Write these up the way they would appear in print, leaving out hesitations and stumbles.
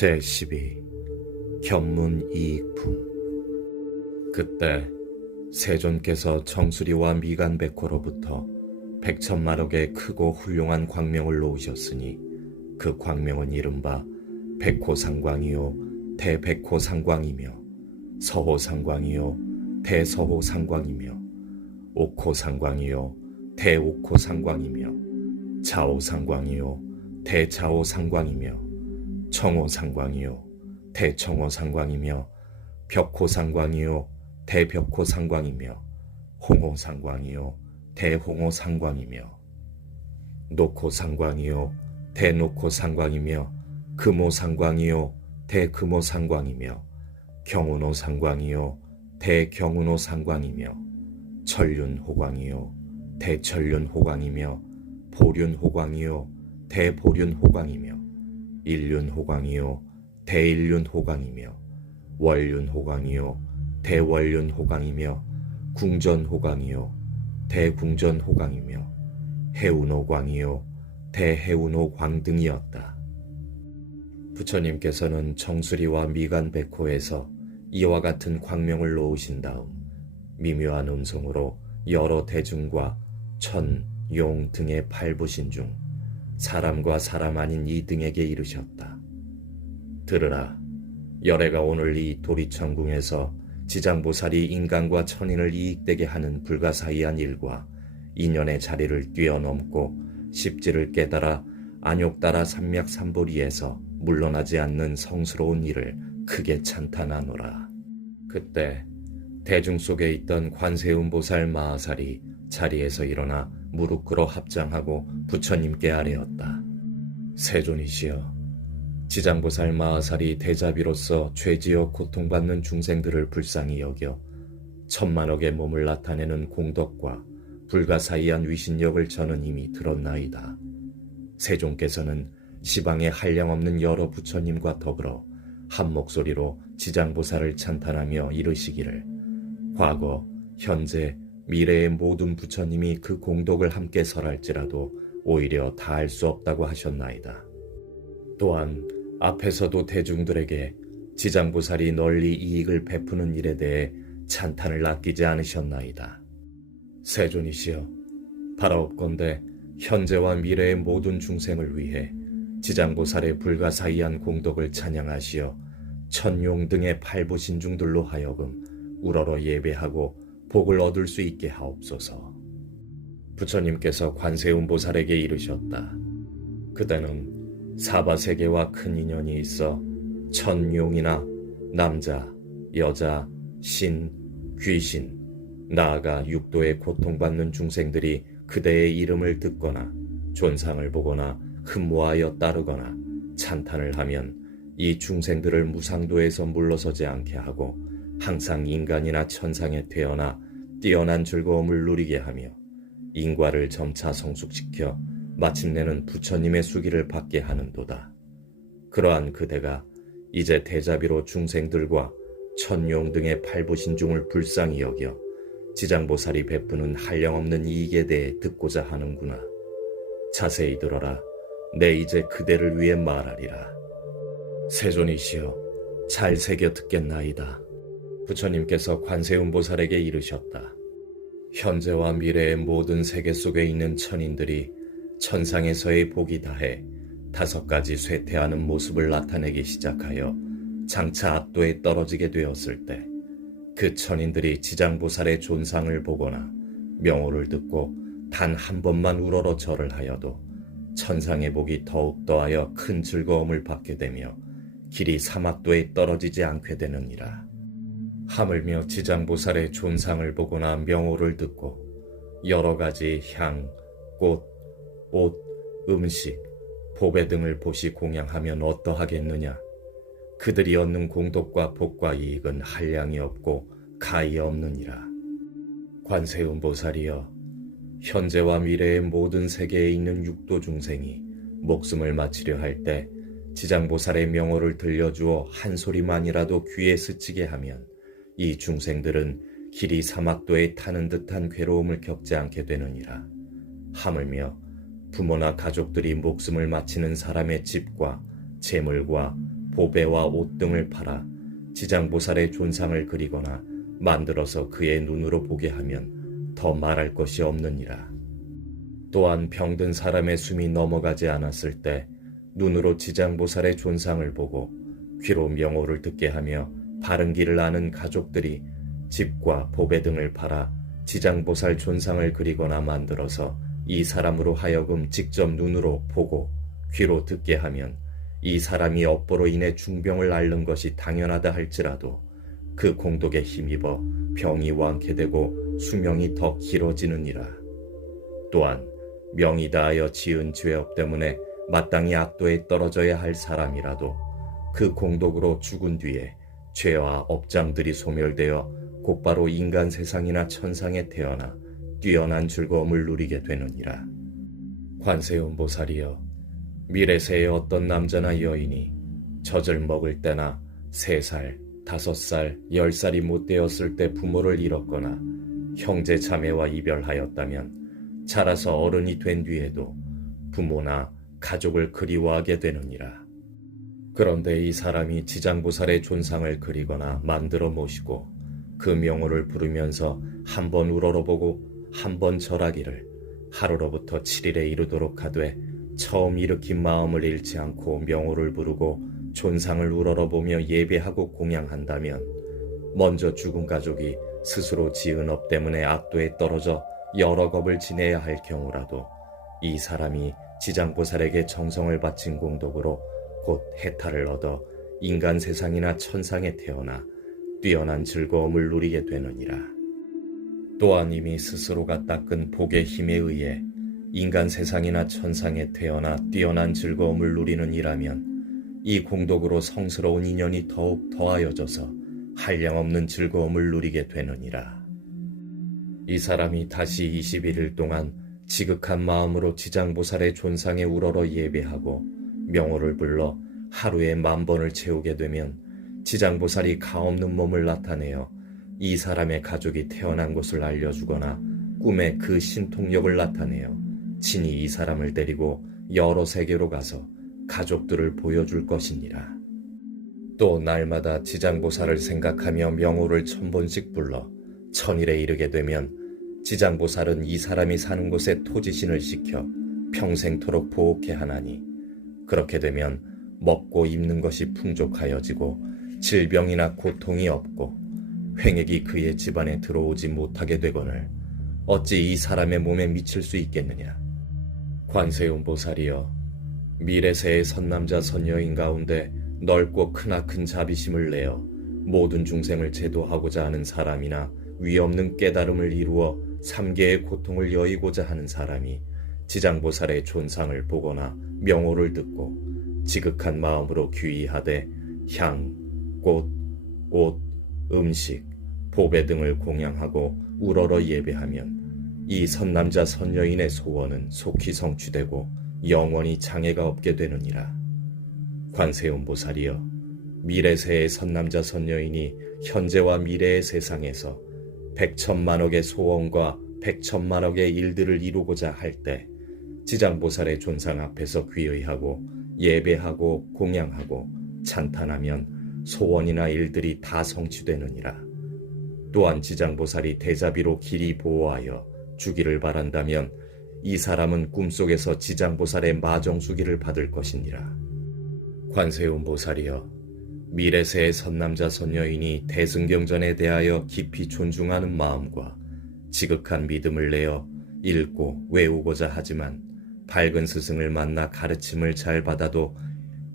제12 견문이익품. 그때 세존께서 정수리와 미간백호로부터 백천만억의 크고 훌륭한 광명을 놓으셨으니 그 광명은 이른바 백호상광이요 대백호상광이며 서호상광이요 대서호상광이며 옥호상광이요 대옥호상광이며 자오상광이요 대자오상광이며 청호상광이요 대청호상광이며 벽호상광이요 대벽호상광이며 홍호상광이요 대홍호상광이며 녹호상광이요 대녹호상광이며 금호상광이요 대금호상광이며 경운호상광이요 대경운호상광이며 천륜호광이요 대천륜호광이며 보륜호광이요 대보륜호광이며 일륜호광이요 대일륜호광이며 월륜호광이요 대월륜호광이며 궁전호광이요 대궁전호광이며 해운호광이요 대해운호광 등이었다. 부처님께서는 정수리와 미간백호에서 이와 같은 광명을 놓으신 다음 미묘한 음성으로 여러 대중과 천, 용 등의 팔부신 중 사람과 사람 아닌 이 등에게 이르셨다. 들으라. 열애가 오늘 이 도리천궁에서 지장보살이 인간과 천인을 이익되게 하는 불가사의한 일과 인연의 자리를 뛰어넘고 십지를 깨달아 안욕따라 삼맥삼보리에서 물러나지 않는 성스러운 일을 크게 찬탄하노라. 그때 대중 속에 있던 관세음보살 마하살이 자리에서 일어나 무릎 꿇어 합장하고 부처님께 아뢰었다. 세존이시여, 지장보살 마하살이 대자비로서 죄지어 고통받는 중생들을 불쌍히 여겨 천만억의 몸을 나타내는 공덕과 불가사의한 위신력을 저는 이미 들었나이다. 세존께서는 시방에 한량없는 여러 부처님과 더불어 한 목소리로 지장보살을 찬탄하며 이르시기를 과거, 현재, 미래의 모든 부처님이 그 공덕을 함께 설할지라도 오히려 다할 수 없다고 하셨나이다. 또한 앞에서도 대중들에게 지장보살이 널리 이익을 베푸는 일에 대해 찬탄을 아끼지 않으셨나이다. 세존이시여, 바라옵건대 현재와 미래의 모든 중생을 위해 지장보살의 불가사의한 공덕을 찬양하시어 천용 등의 팔부신중들로 하여금 우러러 예배하고 복을 얻을 수 있게 하옵소서. 부처님께서 관세음보살에게 이르셨다. 그때는 사바세계와 큰 인연이 있어 천용이나 남자, 여자, 신, 귀신, 나아가 육도에 고통받는 중생들이 그대의 이름을 듣거나 존상을 보거나 흠모하여 따르거나 찬탄을 하면 이 중생들을 무상도에서 물러서지 않게 하고 항상 인간이나 천상에 태어나 뛰어난 즐거움을 누리게 하며 인과를 점차 성숙시켜 마침내는 부처님의 수기를 받게 하는도다. 그러한 그대가 이제 대자비로 중생들과 천용 등의 팔부신중을 불쌍히 여겨 지장보살이 베푸는 한량없는 이익에 대해 듣고자 하는구나. 자세히 들어라. 내 이제 그대를 위해 말하리라. 세존이시여, 잘 새겨 듣겠나이다. 부처님께서 관세음보살에게 이르셨다. 현재와 미래의 모든 세계 속에 있는 천인들이 천상에서의 복이 다해 5가지 쇠퇴하는 모습을 나타내기 시작하여 장차 압도에 떨어지게 되었을 때 그 천인들이 지장보살의 존상을 보거나 명호를 듣고 단 한 번만 우러러 절을 하여도 천상의 복이 더욱 더하여 큰 즐거움을 받게 되며 길이 사막도에 떨어지지 않게 되느니라. 하물며 지장보살의 존상을 보거나 명호를 듣고 여러 가지 향, 꽃, 옷, 음식, 보배 등을 보시 공양하면 어떠하겠느냐. 그들이 얻는 공덕과 복과 이익은 한량이 없고 가히 없느니라. 관세음보살이여, 현재와 미래의 모든 세계에 있는 육도 중생이 목숨을 마치려 할 때 지장보살의 명호를 들려주어 한 소리만이라도 귀에 스치게 하면 이 중생들은 길이 사막도에 타는 듯한 괴로움을 겪지 않게 되느니라. 하물며 부모나 가족들이 목숨을 마치는 사람의 집과 재물과 보배와 옷 등을 팔아 지장보살의 존상을 그리거나 만들어서 그의 눈으로 보게 하면 더 말할 것이 없느니라. 또한 병든 사람의 숨이 넘어가지 않았을 때 눈으로 지장보살의 존상을 보고 귀로 명호를 듣게 하며 바른 길을 아는 가족들이 집과 보배 등을 팔아 지장보살 존상을 그리거나 만들어서 이 사람으로 하여금 직접 눈으로 보고 귀로 듣게 하면 이 사람이 업보로 인해 중병을 앓는 것이 당연하다 할지라도 그 공덕에 힘입어 병이 완쾌되고 수명이 더 길어지느니라. 또한 명이 다하여 지은 죄업 때문에 마땅히 악도에 떨어져야 할 사람이라도 그 공덕으로 죽은 뒤에 죄와 업장들이 소멸되어 곧바로 인간 세상이나 천상에 태어나 뛰어난 즐거움을 누리게 되느니라. 관세음보살이여, 미래세의 어떤 남자나 여인이 젖을 먹을 때나 3살, 5살, 10살이 못 되었을 때 부모를 잃었거나 형제 자매와 이별하였다면 자라서 어른이 된 뒤에도 부모나 가족을 그리워하게 되느니라. 그런데 이 사람이 지장보살의 존상을 그리거나 만들어 모시고 그 명호를 부르면서 한 번 우러러보고 한 번 절하기를 하루로부터 7일에 이르도록 하되 처음 일으킨 마음을 잃지 않고 명호를 부르고 존상을 우러러보며 예배하고 공양한다면 먼저 죽은 가족이 스스로 지은 업 때문에 악도에 떨어져 여러 겁을 지내야 할 경우라도 이 사람이 지장보살에게 정성을 바친 공덕으로 곧 해탈을 얻어 인간 세상이나 천상에 태어나 뛰어난 즐거움을 누리게 되느니라. 또한 이미 스스로가 닦은 복의 힘에 의해 인간 세상이나 천상에 태어나 뛰어난 즐거움을 누리는 이라면 이 공덕으로 성스러운 인연이 더욱 더하여져서 한량없는 즐거움을 누리게 되느니라. 이 사람이 다시 21일 동안 지극한 마음으로 지장보살의 존상에 우러러 예배하고 명호를 불러 하루에 10,000번을 채우게 되면 지장보살이 가없는 몸을 나타내어 이 사람의 가족이 태어난 곳을 알려주거나 꿈에 그 신통력을 나타내어 친히 이 사람을 데리고 여러 세계로 가서 가족들을 보여줄 것이니라. 또 날마다 지장보살을 생각하며 명호를 1000번씩 불러 1000일에 이르게 되면 지장보살은 이 사람이 사는 곳에 토지신을 시켜 평생토록 보호케 하나니 그렇게 되면 먹고 입는 것이 풍족하여지고 질병이나 고통이 없고 횡액이 그의 집안에 들어오지 못하게 되거늘 어찌 이 사람의 몸에 미칠 수 있겠느냐. 관세음보살이여, 미래세의 선남자 선여인 가운데 넓고 크나큰 자비심을 내어 모든 중생을 제도하고자 하는 사람이나 위없는 깨달음을 이루어 3계의 고통을 여의고자 하는 사람이 지장보살의 존상을 보거나 명호를 듣고 지극한 마음으로 귀의하되 향, 꽃, 옷, 음식, 보배 등을 공양하고 우러러 예배하면 이 선남자 선여인의 소원은 속히 성취되고 영원히 장애가 없게 되느니라. 관세음보살이여, 미래세의 선남자 선여인이 현재와 미래의 세상에서 100,000,000억의 소원과 100,000,000억의 일들을 이루고자 할 때 지장보살의 존상 앞에서 귀의하고 예배하고 공양하고 찬탄하면 소원이나 일들이 다 성취되느니라. 또한 지장보살이 대자비로 길이 보호하여 주기를 바란다면 이 사람은 꿈속에서 지장보살의 마정수기를 받을 것이니라. 관세음보살이여, 미래세의 선남자 선여인이 대승경전에 대하여 깊이 존중하는 마음과 지극한 믿음을 내어 읽고 외우고자 하지만 밝은 스승을 만나 가르침을 잘 받아도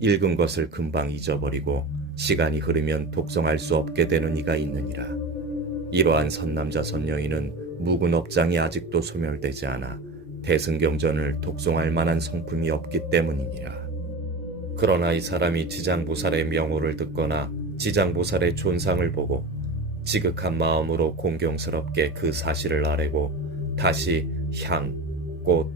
읽은 것을 금방 잊어버리고 시간이 흐르면 독송할 수 없게 되는 이가 있느니라. 이러한 선남자 선여인은 묵은 업장이 아직도 소멸되지 않아 대승경전을 독송할 만한 성품이 없기 때문이니라. 그러나 이 사람이 지장보살의 명호를 듣거나 지장보살의 존상을 보고 지극한 마음으로 공경스럽게 그 사실을 아뢰고 다시 향, 꽃,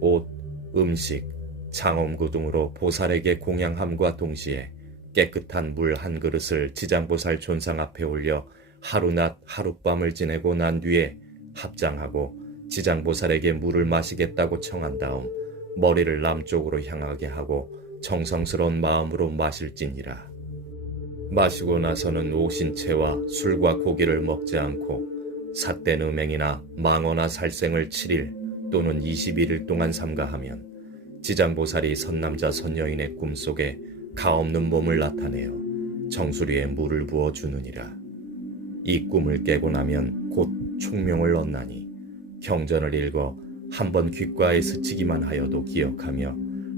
옷, 음식, 장엄구 등으로 보살에게 공양함과 동시에 깨끗한 물 한 그릇을 지장보살 존상 앞에 올려 하루낮 하룻밤을 지내고 난 뒤에 합장하고 지장보살에게 물을 마시겠다고 청한 다음 머리를 남쪽으로 향하게 하고 정성스러운 마음으로 마실지니라. 마시고 나서는 오신채와 술과 고기를 먹지 않고 삿된 음행이나 망어나 살생을 7일 또는 21일 동안 삼가하면 지장보살이 선남자 선여인의 꿈속에 가없는 몸을 나타내어 정수리에 물을 부어 주느니라. 이 꿈을 깨고 나면 곧 총명을 얻나니 경전을 읽어 한번 귓가에 스치기만 하여도 기억하며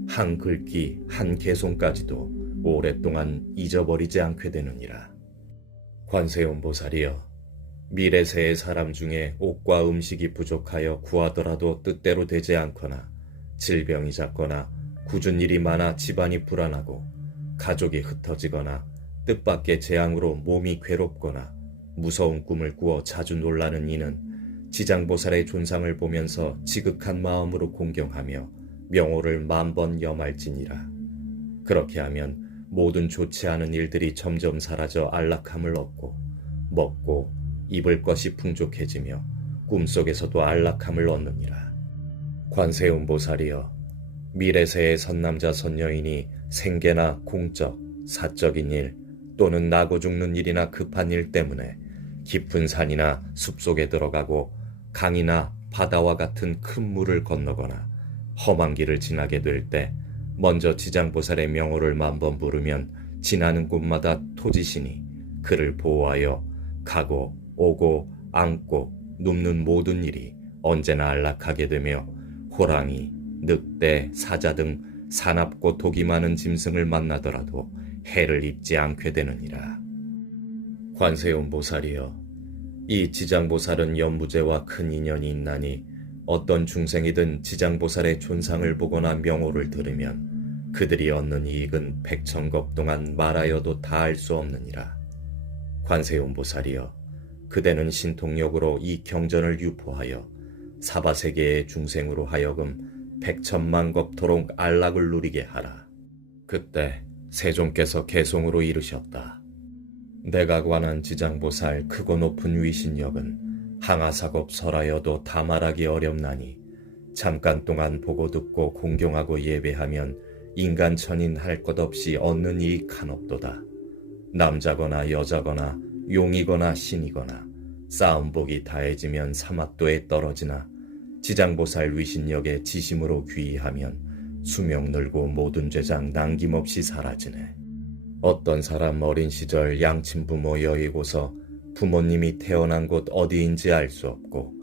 한 글귀 한 개송까지도 오랫동안 잊어버리지 않게 되느니라. 관세음보살이여, 미래세의 사람 중에 옷과 음식이 부족하여 구하더라도 뜻대로 되지 않거나 질병이 잦거나 굳은 일이 많아 집안이 불안하고 가족이 흩어지거나 뜻밖의 재앙으로 몸이 괴롭거나 무서운 꿈을 꾸어 자주 놀라는 이는 지장보살의 존상을 보면서 지극한 마음으로 공경하며 명호를 10,000번 염할지니라. 그렇게 하면 모든 좋지 않은 일들이 점점 사라져 안락함을 얻고 먹고 입을 것이 풍족해지며 꿈속에서도 안락함을 얻느니라. 관세음보살이여, 미래세의 선남자 선여인이 생계나 공적, 사적인 일 또는 나고 죽는 일이나 급한 일 때문에 깊은 산이나 숲속에 들어가고 강이나 바다와 같은 큰 물을 건너거나 험한 길을 지나게 될 때 먼저 지장보살의 명호를 10,000번 부르면 지나는 곳마다 토지신이 그를 보호하여 가고 오고 앉고 눕는 모든 일이 언제나 안락하게 되며 호랑이, 늑대, 사자 등 사납고 독이 많은 짐승을 만나더라도 해를 입지 않게 되느니라. 관세음보살이여, 이 지장보살은 연부제와 큰 인연이 있나니 어떤 중생이든 지장보살의 존상을 보거나 명호를 들으면 그들이 얻는 이익은 백천겁 동안 말하여도 다할 수 없느니라. 관세음보살이여, 그대는 신통력으로 이 경전을 유포하여 사바세계의 중생으로 하여금 백천만겁토록 안락을 누리게 하라. 그때 세종께서 개송으로 이르셨다. 내가 관한 지장보살 크고 높은 위신력은 항아사겁 설하여도 다 말하기 어렵나니 잠깐 동안 보고 듣고 공경하고 예배하면 인간천인 할 것 없이 얻는 이익 한없도다. 남자거나 여자거나 용이거나 신이거나 싸움복이 다해지면 사막도에 떨어지나 지장보살 위신력의 지심으로 귀의하면 수명 늘고 모든 죄장 남김없이 사라지네. 어떤 사람 어린 시절 양친부모 여의고서 부모님이 태어난 곳 어디인지 알 수 없고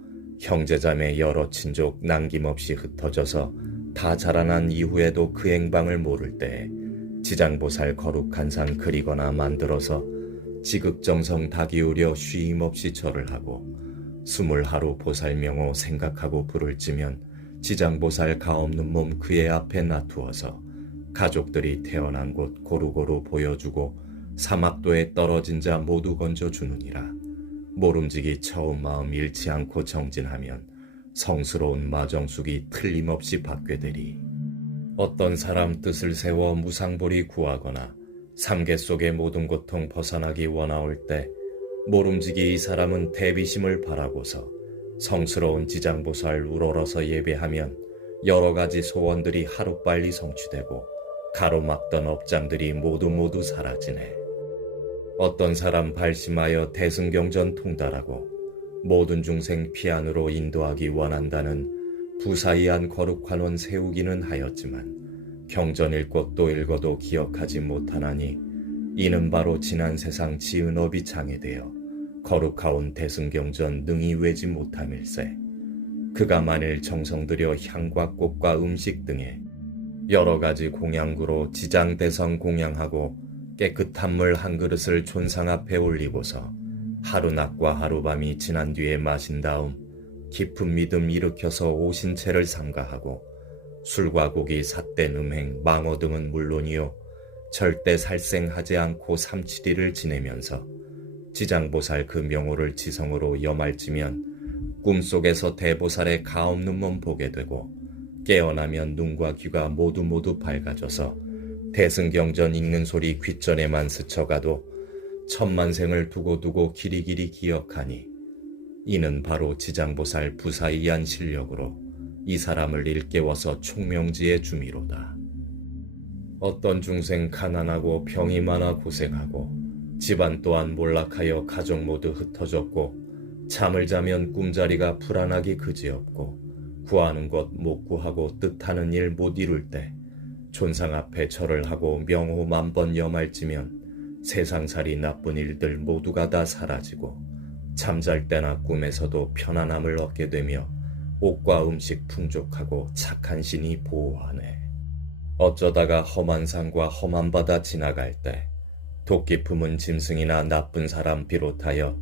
형제자매 여러 친족 남김없이 흩어져서 다 자라난 이후에도 그 행방을 모를 때에 지장보살 거룩한 상 그리거나 만들어서 지극정성 다 기울여 쉼없이 절을 하고 20하루 보살명호 생각하고 불을 지면 지장보살 가없는 몸 그의 앞에 놔두어서 가족들이 태어난 곳 고루고루 보여주고 사막도에 떨어진 자 모두 건져주느니라. 모름지기 처음 마음 잃지 않고 정진하면 성스러운 마정숙이 틀림없이 받게 되리. 어떤 사람 뜻을 세워 무상보리 구하거나 삼계 속의 모든 고통 벗어나기 원하올 때 모름지기 이 사람은 대비심을 바라고서 성스러운 지장보살 우러러서 예배하면 여러 가지 소원들이 하루빨리 성취되고 가로막던 업장들이 모두 사라지네. 어떤 사람 발심하여 대승경전 통달하고 모든 중생 피안으로 인도하기 원한다는 부사이한 거룩한 원 세우기는 하였지만 경전 읽고 또 읽어도 기억하지 못하나니 이는 바로 지난 세상 지은 업이 장애되어 거룩하온 대승경전 능히 외지 못함일세. 그가 만일 정성 들여 향과 꽃과 음식 등에 여러 가지 공양구로 지장대성 공양하고 깨끗한 물 한 그릇을 존상 앞에 올리고서 하루낮과 하루밤이 지난 뒤에 마신 다음 깊은 믿음 일으켜서 오신채를 삼가하고 술과 고기, 삿된 음행, 망어 등은 물론이요 절대 살생하지 않고 3-7일을 지내면서 지장보살 그 명호를 지성으로 염할지면 꿈속에서 대보살의 가없는 몸 보게 되고 깨어나면 눈과 귀가 모두 밝아져서 대승경전 읽는 소리 귓전에만 스쳐가도 천만생을 두고 길이길이 기억하니 이는 바로 지장보살 부사이한 실력으로 이 사람을 일깨워서 총명지에 주미로다. 어떤 중생 가난하고 병이 많아 고생하고 집안 또한 몰락하여 가족 모두 흩어졌고 잠을 자면 꿈자리가 불안하기 그지없고 구하는 것 못 구하고 뜻하는 일 못 이룰 때 존상 앞에 절을 하고 명호 만번 염할지면 세상살이 나쁜 일들 모두가 다 사라지고 잠잘 때나 꿈에서도 편안함을 얻게 되며 옷과 음식 풍족하고 착한 신이 보호하네. 어쩌다가 험한 산과 험한 바다 지나갈 때 도끼 품은 짐승이나 나쁜 사람 비롯하여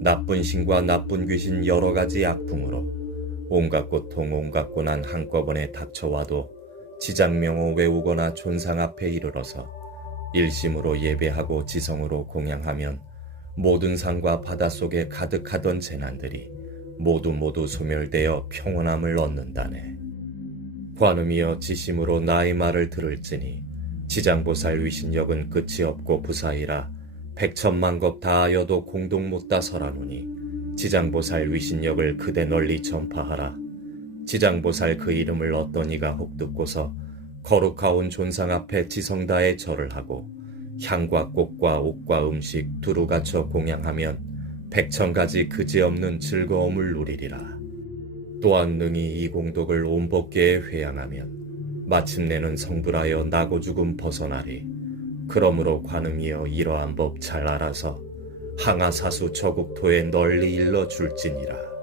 나쁜 신과 나쁜 귀신 여러 가지 악풍으로 온갖 고통 온갖 고난 한꺼번에 닥쳐와도 지장명호 외우거나 존상 앞에 이르러서 일심으로 예배하고 지성으로 공양하면 모든 산과 바다 속에 가득하던 재난들이 모두 소멸되어 평온함을 얻는다네. 관음이여 지심으로 나의 말을 들을지니 지장보살 위신력은 끝이 없고 부사이라 백천만겁 다하여도 공동 못다 설하노니 지장보살 위신력을 그대 널리 전파하라. 지장보살 그 이름을 어떤 이가 혹 듣고서 거룩하온 존상 앞에 지성다에 절을 하고 향과 꽃과 옷과 음식 두루 갖춰 공양하면 백천가지 그지없는 즐거움을 누리리라. 또한 능히 이 공덕을 온 법계에 회양하면 마침내는 성불하여 나고 죽음 벗어나리. 그러므로 관음이여 이러한 법 잘 알아서 항아사수 저국토에 널리 일러 줄지니라.